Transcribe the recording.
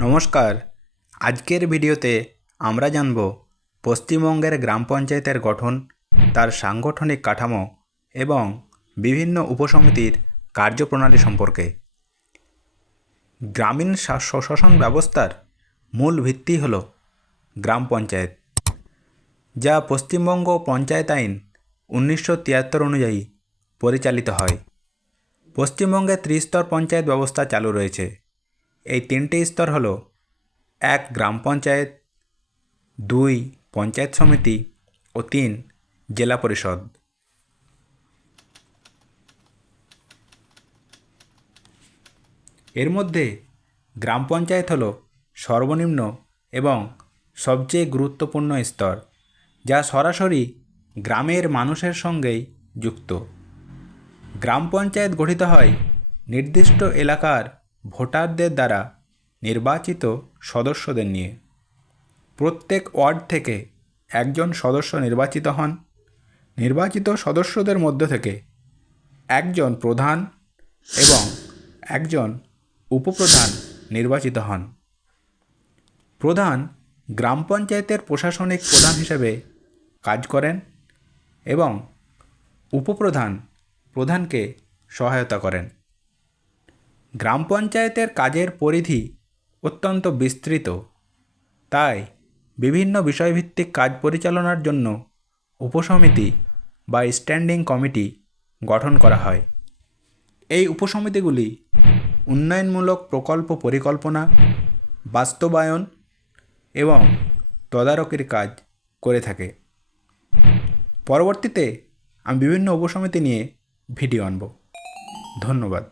নমস্কার। আজকের ভিডিওতে আমরা জানব পশ্চিমবঙ্গের গ্রাম পঞ্চায়েতের গঠন, তার সাংগঠনিক কাঠামো এবং বিভিন্ন উপসমিতির কার্যপ্রণালী সম্পর্কে। গ্রামীণ স্বশাসন ব্যবস্থার মূল ভিত্তি হল গ্রাম পঞ্চায়েত, যা পশ্চিমবঙ্গ পঞ্চায়েত আইন 1973 অনুযায়ী পরিচালিত হয়। পশ্চিমবঙ্গে ত্রিস্তর পঞ্চায়েত ব্যবস্থা চালু রয়েছে। এই তিনটি স্তর হল 1 গ্রাম পঞ্চায়েত, 2 পঞ্চায়েত সমিতি ও 3 জেলা পরিষদ। এর মধ্যে গ্রাম পঞ্চায়েত হল সর্বনিম্ন এবং সবচেয়ে গুরুত্বপূর্ণ স্তর, যা সরাসরি গ্রামের মানুষের সঙ্গেই যুক্ত। গ্রাম পঞ্চায়েত গঠিত হয় নির্দিষ্ট এলাকার ভোটারদের দ্বারা নির্বাচিত সদস্যদের নিয়ে। প্রত্যেক ওয়ার্ড থেকে একজন সদস্য নির্বাচিত হন। নির্বাচিত সদস্যদের মধ্য থেকে একজন প্রধান এবং একজন উপপ্রধান নির্বাচিত হন। প্রধান গ্রাম পঞ্চায়েতের প্রশাসনিক প্রধান হিসেবে কাজ করেন এবং উপপ্রধান প্রধানকে সহায়তা করেন। গ্রাম পঞ্চায়েতের কাজের পরিধি অত্যন্ত বিস্তৃত, তাই বিভিন্ন বিষয়ভিত্তিক কাজ পরিচালনার জন্য উপসমিতি বা স্ট্যান্ডিং কমিটি গঠন করা হয়। এই উপসমিতিগুলি উন্নয়নমূলক প্রকল্প পরিকল্পনা, বাস্তবায়ন এবং তদারকির কাজ করে থাকে। পরবর্তীতে আমি বিভিন্ন উপসমিতি নিয়ে ভিডিও আনব। ধন্যবাদ।